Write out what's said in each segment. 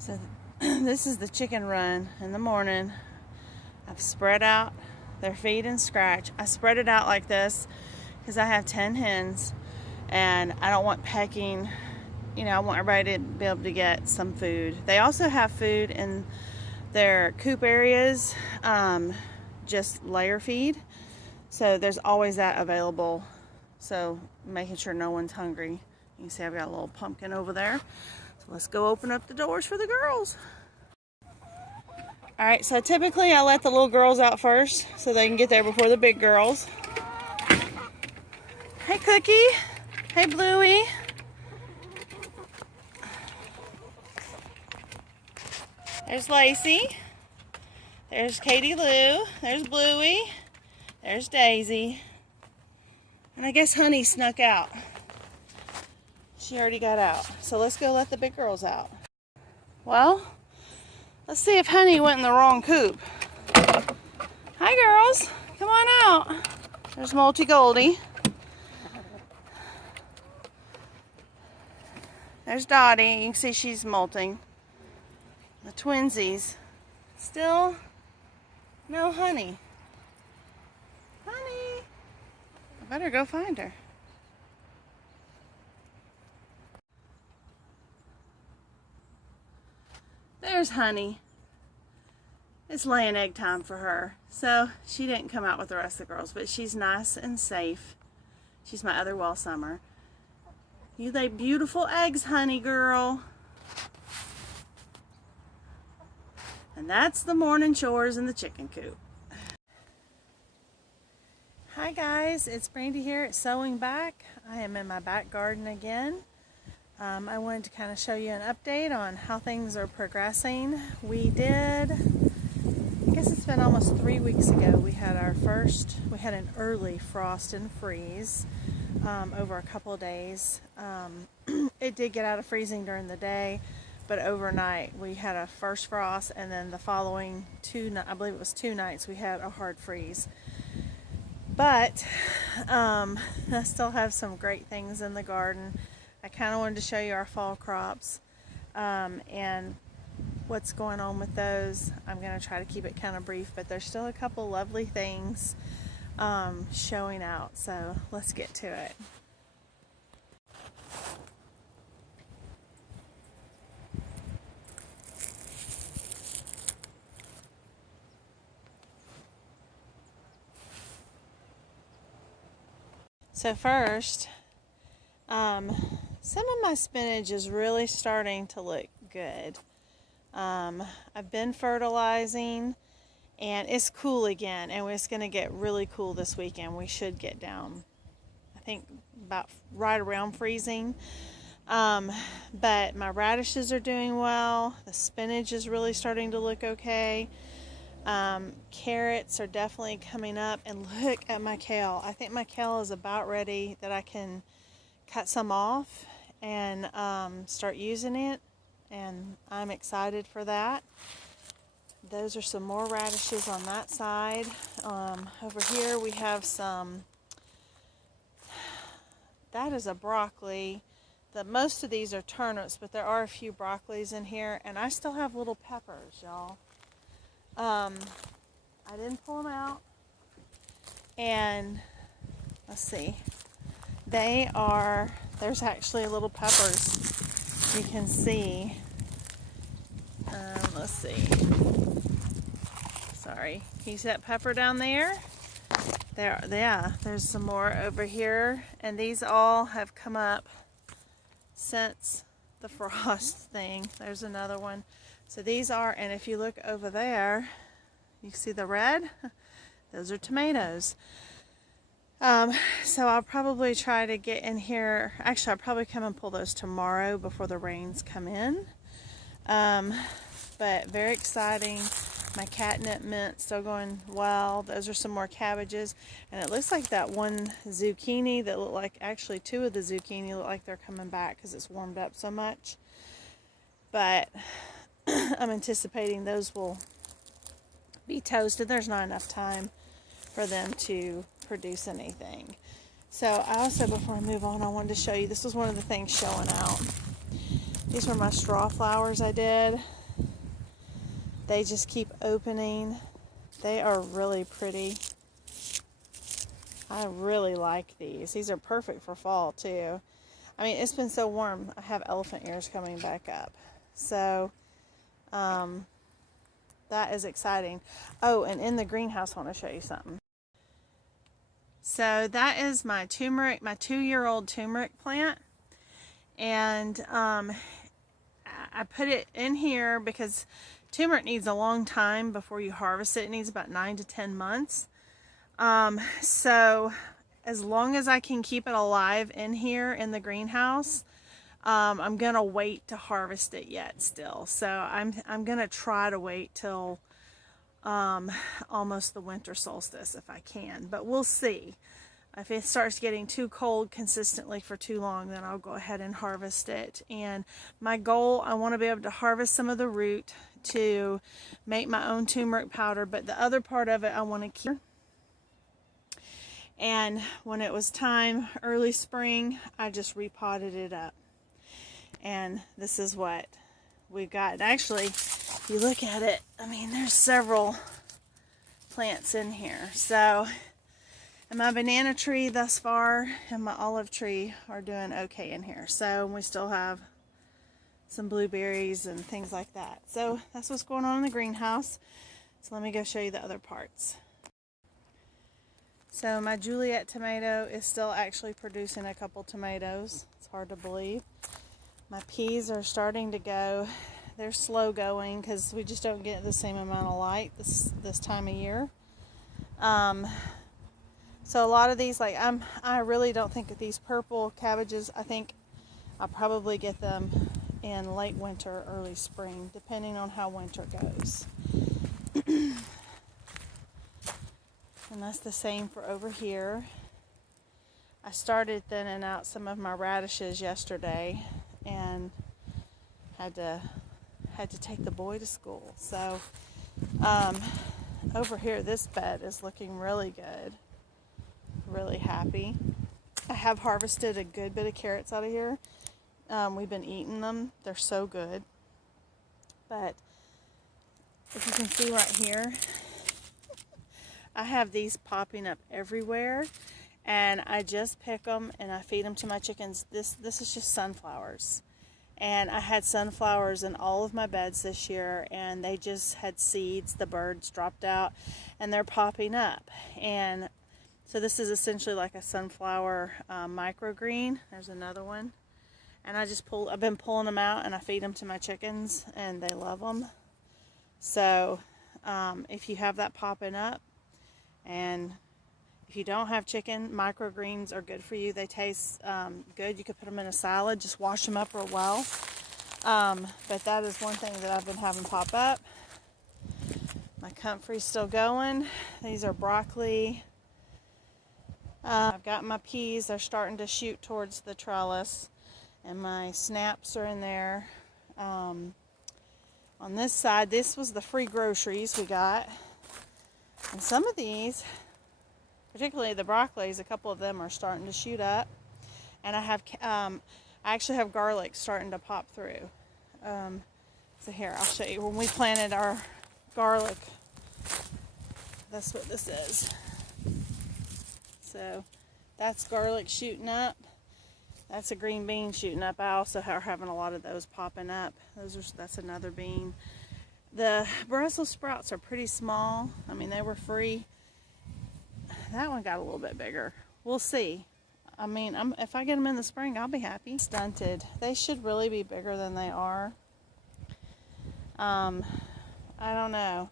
So this is the chicken run in the morning. I've spread out their feed and scratch. I spread it out like this because I have 10 hens and I don't want pecking. You know, I want everybody to be able to get some food. They also have food in their coop areas, just layer feed. So there's always that available. So making sure no one's hungry. You can see I've got a little pumpkin over there. So let's go open up the doors for the girls. All right, so typically I let the little girls out first so they can get there before the big girls. Hey Cookie, hey Bluey. There's Lacey, there's Katie Lou, there's Bluey, there's Daisy, and I guess Honey snuck out. She already got out, so let's go let the big girls out. Well, let's see if Honey went in the wrong coop. Hi girls, come on out. There's Multi Goldie. There's Dottie, you can see she's molting. The twinsies. Still no Honey. Honey! I better go find her. There's Honey. It's laying egg time for her. So she didn't come out with the rest of the girls, but she's nice and safe. She's my other well summer. You lay beautiful eggs, Honey girl. And that's the morning chores in the chicken coop. Hi guys, it's Brandy here at Sowing Back. I am in my back garden again. I wanted to kind of show you an update on how things are progressing. We did, I guess it's been almost 3 weeks ago, we had an early frost and freeze over a couple of days. It did get out of freezing during the day. But overnight we had a first frost, and then the following I believe it was 2 nights, we had a hard freeze. But I still have some great things in the garden. I kind of wanted to show you our fall crops and what's going on with those. I'm going to try to keep it kind of brief, but there's still a couple lovely things showing out. So let's get to it. So first, some of my spinach is really starting to look good. I've been fertilizing, and it's cool again, and it's going to get really cool this weekend. We should get down, I think, about right around freezing. But my radishes are doing well. The spinach is really starting to look okay. Carrots are definitely coming up, and look at my kale. I think my kale is about ready that I can cut some off and start using it, and I'm excited for that. Those are some more radishes on that side. Over here we have some, that is a broccoli. Most of these are turnips, but there are a few broccolis in here, and I still have little peppers, y'all. I didn't pull them out, and let's see, there's actually little peppers you can see. Let's see, sorry, can you see that pepper down there? There's some more over here, and these all have come up since the frost thing. There's another one. So these are, and if you look over there, you see the red? Those are tomatoes. So I'll probably try to get in here. Actually, I'll probably come and pull those tomorrow before the rains come in. But very exciting. My catnip mint still going well. Those are some more cabbages. And it looks like that one zucchini that looked like, actually 2 of the zucchini look like they're coming back because it's warmed up so much. But I'm anticipating those will be toasted. There's not enough time for them to produce anything. So I also, before I move on, I wanted to show you, this was one of the things showing out. These were my straw flowers I did. They just keep opening. They are really pretty. I really like these. These are perfect for fall too. I mean, it's been so warm. I have elephant ears coming back up. So, that is exciting. Oh, and in the greenhouse, I want to show you something. So that is my turmeric, my 2-year-old turmeric plant. And I put it in here because turmeric needs a long time before you harvest it. It needs about 9 to 10 months. So as long as I can keep it alive in here in the greenhouse, I'm gonna wait to harvest it yet still. So I'm gonna try to wait till almost the winter solstice if I can, but we'll see. If it starts getting too cold consistently for too long, then I'll go ahead and harvest it. And my goal, I want to be able to harvest some of the root to make my own turmeric powder, but the other part of it I want to keep. And when it was time, early spring, I just repotted it up. And this is what we got. Actually, if you look at it, I mean, there's several plants in here. So, and my banana tree thus far and my olive tree are doing okay in here. So we still have some blueberries and things like that. So that's what's going on in the greenhouse. So let me go show you the other parts. So my Juliet tomato is still actually producing a couple tomatoes. It's hard to believe. My peas are starting to go. They're slow going because we just don't get the same amount of light this time of year. So a lot of these, like I really don't think that these purple cabbages, I think I'll probably get them in late winter, early spring, depending on how winter goes. And that's the same for over here. I started thinning out some of my radishes yesterday and had to take the boy to school. So over here, this bed is looking really good. Really happy. I have harvested a good bit of carrots out of here. We've been eating them. They're so good. But if you can see right here, I have these popping up everywhere, and I just pick them and I feed them to my chickens. This is just sunflowers, and I had sunflowers in all of my beds this year, and they just had seeds. The birds dropped out and they're popping up. And so this is essentially like a sunflower microgreen. There's another one. And I've been pulling them out and I feed them to my chickens and they love them. So if you have that popping up, and if you don't have chicken, microgreens are good for you. They taste good. You could put them in a salad, just wash them up real well. But that is one thing that I've been having pop up. My comfrey's still going. These are broccoli. I've got my peas. They're starting to shoot towards the trellis. And my snaps are in there. On this side, this was the free groceries we got. And some of these, particularly the broccolis, a couple of them are starting to shoot up. And I actually have garlic starting to pop through. So here, I'll show you. When we planted our garlic, that's what this is. So that's garlic shooting up. That's a green bean shooting up. I also are having a lot of those popping up. That's another bean. The Brussels sprouts are pretty small. I mean, they were free. That one got a little bit bigger. We'll see. I mean, if I get them in the spring, I'll be happy. Stunted. They should really be bigger than they are. I don't know.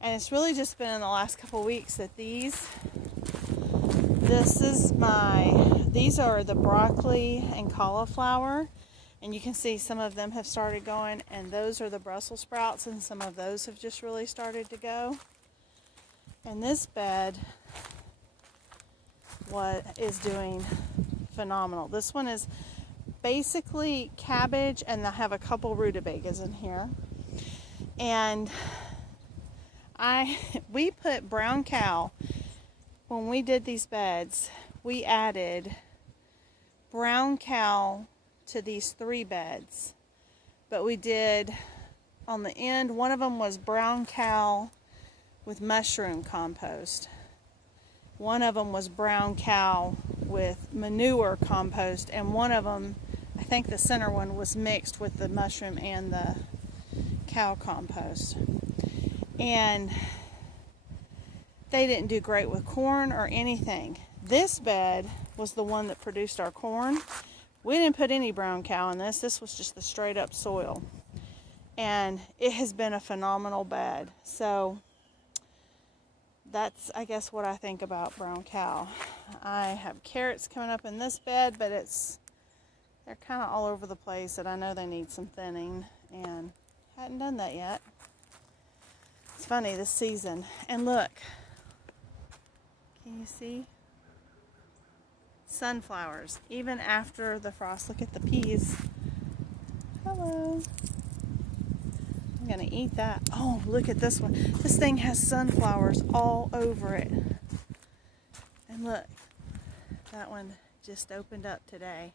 And it's really just been in the last couple weeks that these are the broccoli and cauliflower. And you can see some of them have started going, and those are the Brussels sprouts, and some of those have just really started to go. And this bed is doing phenomenal. This one is basically cabbage, and I have a couple rutabagas in here. And we put brown cow, when we did these beds, we added brown cow to these 3 beds but we did on the end, one of them was brown cow with mushroom compost. One of them was brown cow with manure compost, and one of them, I think the center one, was mixed with the mushroom and the cow compost. And they didn't do great with corn or anything. This bed was the one that produced our corn. We didn't put any brown cow in this. This was just the straight up soil. And it has been a phenomenal bed. So that's, I guess, what I think about brown cow. I have carrots coming up in this bed, but they're kind of all over the place, and I know they need some thinning, and hadn't done that yet. It's funny, this season. And look, can you see? Sunflowers, even after the frost. Look at the peas. Hello. I'm gonna eat that. Oh, look at this one. This thing has sunflowers all over it. And look, that one just opened up today.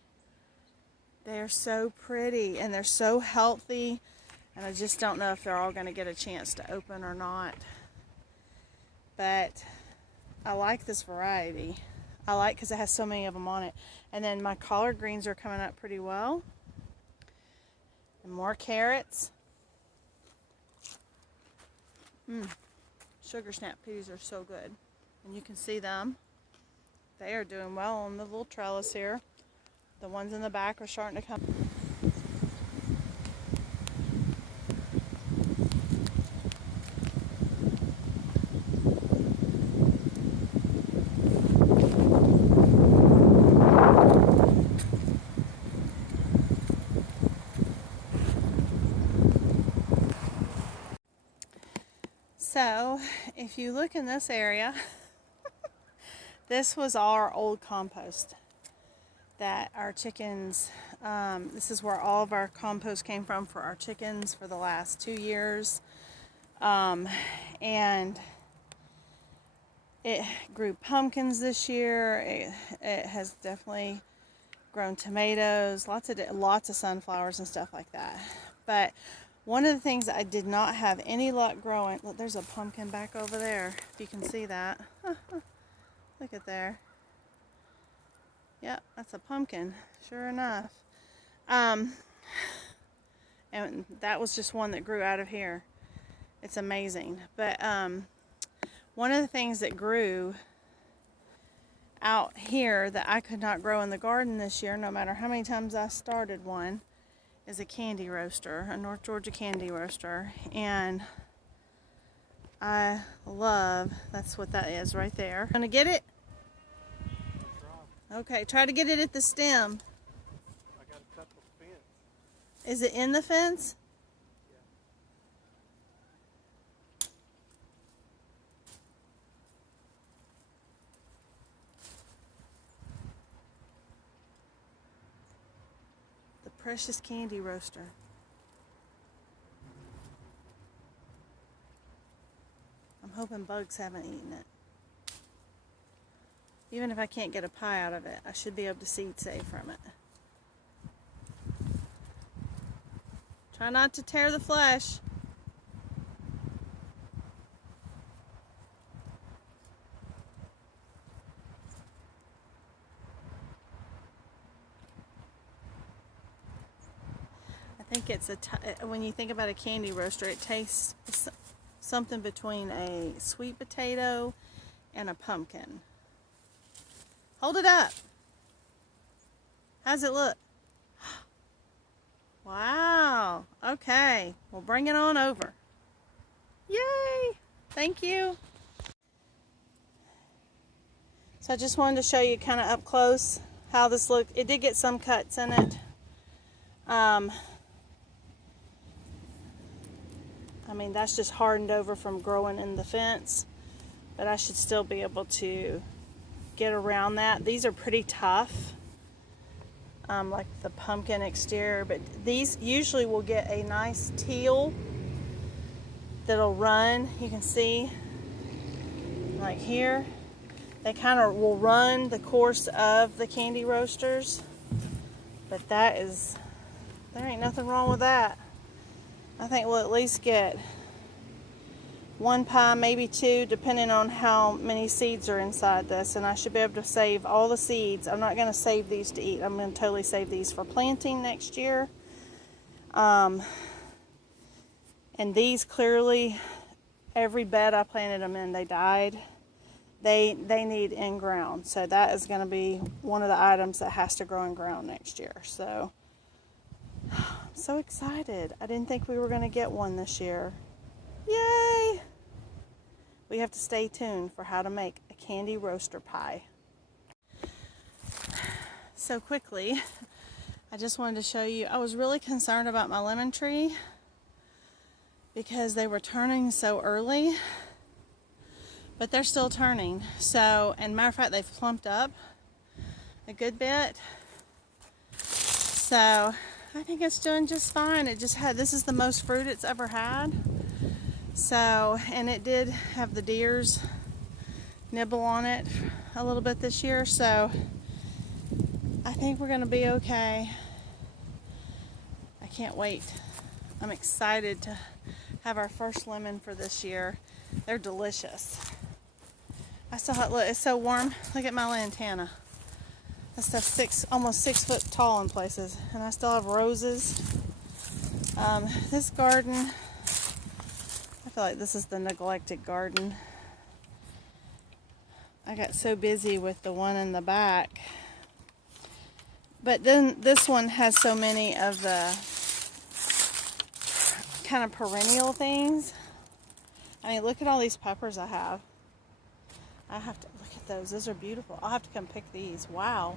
They're so pretty and they're so healthy, and I just don't know if they're all gonna get a chance to open or not. But I like this variety. I like because it has so many of them on it. And then my collard greens are coming up pretty well. And more carrots. Sugar snap peas are so good. And you can see them. They are doing well on the little trellis here. The ones in the back are starting to come. So, if you look in this area, this was our old compost that our chickens, this is where all of our compost came from for our chickens for the last 2 years. And it grew pumpkins this year. It has definitely grown tomatoes, lots of sunflowers and stuff like that. But one of the things I did not have any luck growing, look, there's a pumpkin back over there, if you can see that. Look at there. Yep, that's a pumpkin, sure enough. And that was just one that grew out of here. It's amazing. But one of the things that grew out here that I could not grow in the garden this year, no matter how many times I started one, is a candy roaster, a North Georgia candy roaster. And I love, that's what that is right there. Gonna get it? Okay, try to get it at the stem. I gotta cut the fence. Is it in the fence? The precious candy roaster. I'm hoping bugs haven't eaten it. Even if I can't get a pie out of it, I should be able to seed save from it. Try not to tear the flesh. I think it's when you think about a candy roaster, it tastes something between a sweet potato and a pumpkin. Hold it up. How's it look? Wow. Okay. Well, bring it on over. Yay. Thank you. So I just wanted to show you kind of up close how this looked. It did get some cuts in it. I mean, that's just hardened over from growing in the fence. But I should still be able to get around that. These are pretty tough, like the pumpkin exterior, but these usually will get a nice teal that'll run. You can see like here, they kind of will run the course of the candy roasters, but there ain't nothing wrong with that. I think we'll at least get one pie, maybe two, depending on how many seeds are inside this. And I should be able to save all the seeds. I'm not going to save these to eat. I'm going to totally save these for planting next year. And these clearly, every bed I planted them in, they died. They need in ground. So that is going to be one of the items that has to grow in ground next year. So I'm so excited. I didn't think we were going to get one this year. Yay! We have to stay tuned for how to make a candy roaster pie. So quickly, I just wanted to show you, I was really concerned about my lemon tree because they were turning so early, but they're still turning. So, and matter of fact, they've plumped up a good bit. So I think it's doing just fine. It just had, this is the most fruit it's ever had. So, and it did have the deers nibble on it a little bit this year, so I think we're going to be okay. I can't wait. I'm excited to have our first lemon for this year. They're delicious. I still have, look, it's so warm. Look at my lantana. That stuff's almost 6 foot tall in places, and I still have roses. This garden, I feel like this is the neglected garden. I got so busy with the one in the back. But then this one has so many of the kind of perennial things. I mean, look at all these peppers I have. I have to look at those. Those are beautiful. I'll have to come pick these. Wow.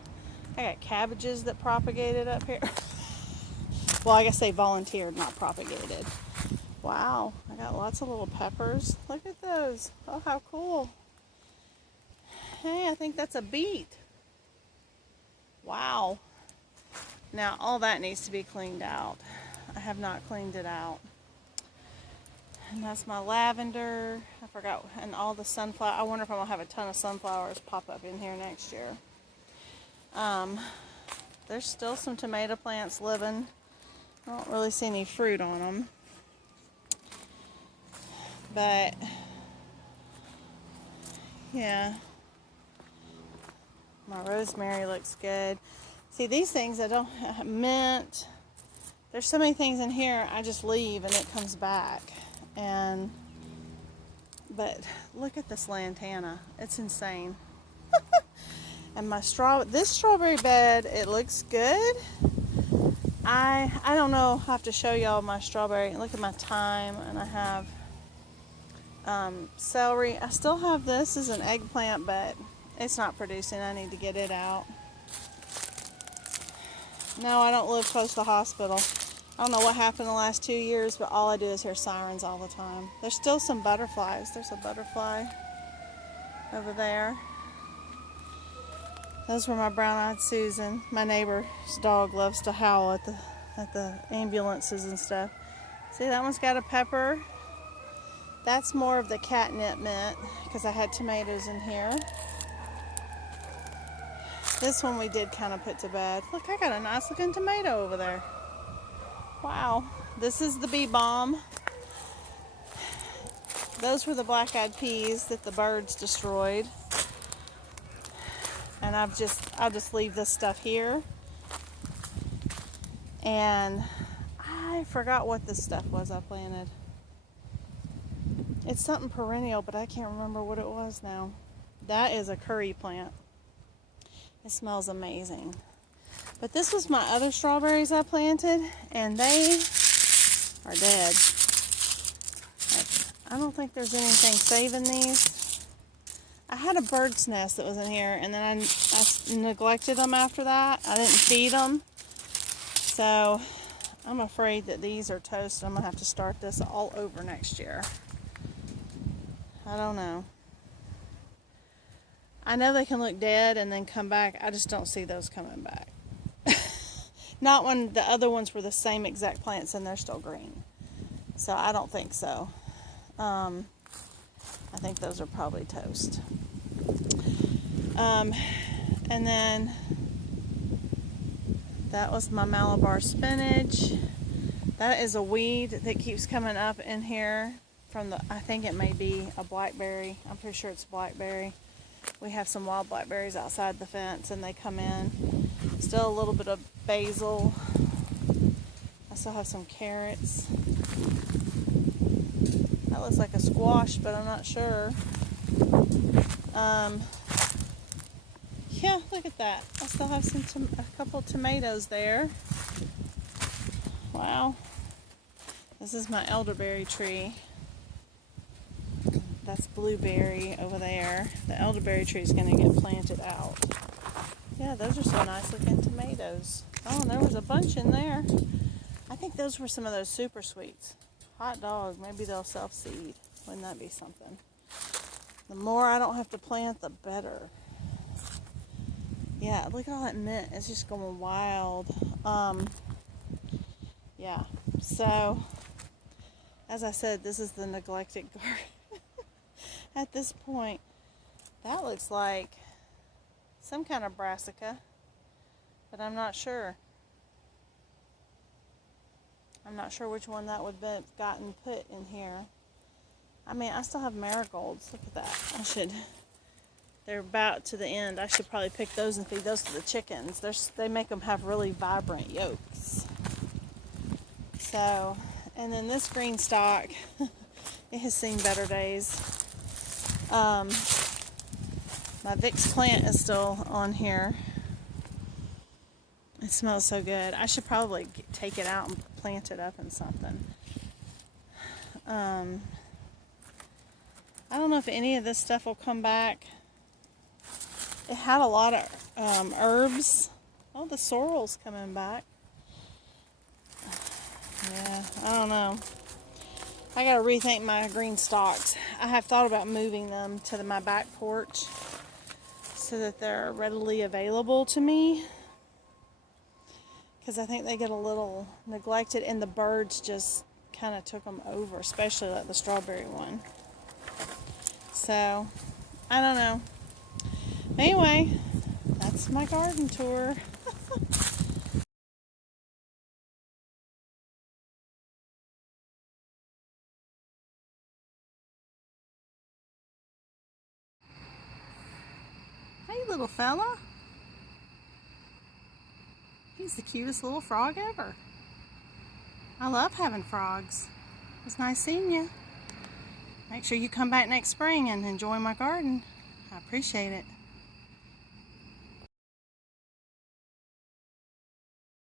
I got cabbages that propagated up here. Well, I guess they volunteered, not propagated. Wow, I got lots of little peppers. Look at those. Oh, how cool. Hey, I think that's a beet. Wow. Now, all that needs to be cleaned out. I have not cleaned it out. And that's my lavender. I forgot, and all the sunflower. I wonder if I'm going to have a ton of sunflowers pop up in here next year. There's still some tomato plants living. I don't really see any fruit on them. But yeah, my rosemary looks good. See, these things I don't, mint, there's so many things in here I just leave and it comes back. But look at this lantana, it's insane. And my this strawberry bed, it looks good. I don't know, I have to show y'all my strawberry. Look at my thyme, and I have celery. I still have this as an eggplant, but it's not producing. I need to get it out. No, I don't live close to the hospital. I don't know what happened the last 2 years, but all I do is hear sirens all the time. There's still some butterflies. There's a butterfly over there. Those were my brown-eyed Susan. My neighbor's dog loves to howl at the ambulances and stuff. See, that one's got a pepper. That's more of the catnip mint because I had tomatoes in here. This one we did kind of put to bed. Look, I got a nice looking tomato over there. Wow. This is the bee balm. Those were the black-eyed peas that the birds destroyed. And I'll just leave this stuff here. And I forgot what this stuff was I planted. It's something perennial, but I can't remember what it was now. That is a curry plant. It smells amazing. But this was my other strawberries I planted, and they are dead. I don't think there's anything saving these. I had a bird's nest that was in here, and then I neglected them after that. I didn't feed them. So I'm afraid that these are toast. I'm going to have to start this all over next year. I don't know. I know they can look dead and then come back. I just don't see those coming back. Not when the other ones were the same exact plants and they're still green. So I don't think so. I think those are probably toast. And then that was my Malabar spinach. That is a weed that keeps coming up in here from the, I think it may be a blackberry. I'm pretty sure it's blackberry. We have some wild blackberries outside the fence and they come in. Still a little bit of basil. I still have some carrots. That looks like a squash, but I'm not sure. Yeah, look at that. I still have a couple tomatoes there. Wow. This is my elderberry tree. That's blueberry over there. The elderberry tree is going to get planted out. Yeah, those are so nice looking tomatoes. Oh, and there was a bunch in there. I think those were some of those super sweets. Hot dog, maybe they'll self-seed. Wouldn't that be something? The more I don't have to plant, the better. Yeah, look at all that mint. It's just going wild. Yeah, so as I said, this is the neglected garden. At this point, that looks like some kind of brassica, but I'm not sure. I'm not sure which one that would have gotten put in here. I mean, I still have marigolds. Look at that. They're about to the end. I should probably pick those and feed those to the chickens. They make them have really vibrant yolks. So, and then this green stalk, it has seen better days. My Vicks plant is still on here. It smells so good. I should probably take it out and plant it up in something. I don't know if any of this stuff will come back. It had a lot of herbs. Oh, the sorrel's coming back. Yeah, I don't know. I gotta rethink my green stalks. I have thought about moving them to my back porch so that they're readily available to me, because I think they get a little neglected and the birds just kind of took them over, especially like the strawberry one. So, I don't know. Anyway, that's my garden tour. Hey, little fella. He's the cutest little frog ever. I love having frogs. It's nice seeing you. Make sure you come back next spring and enjoy my garden. I appreciate it.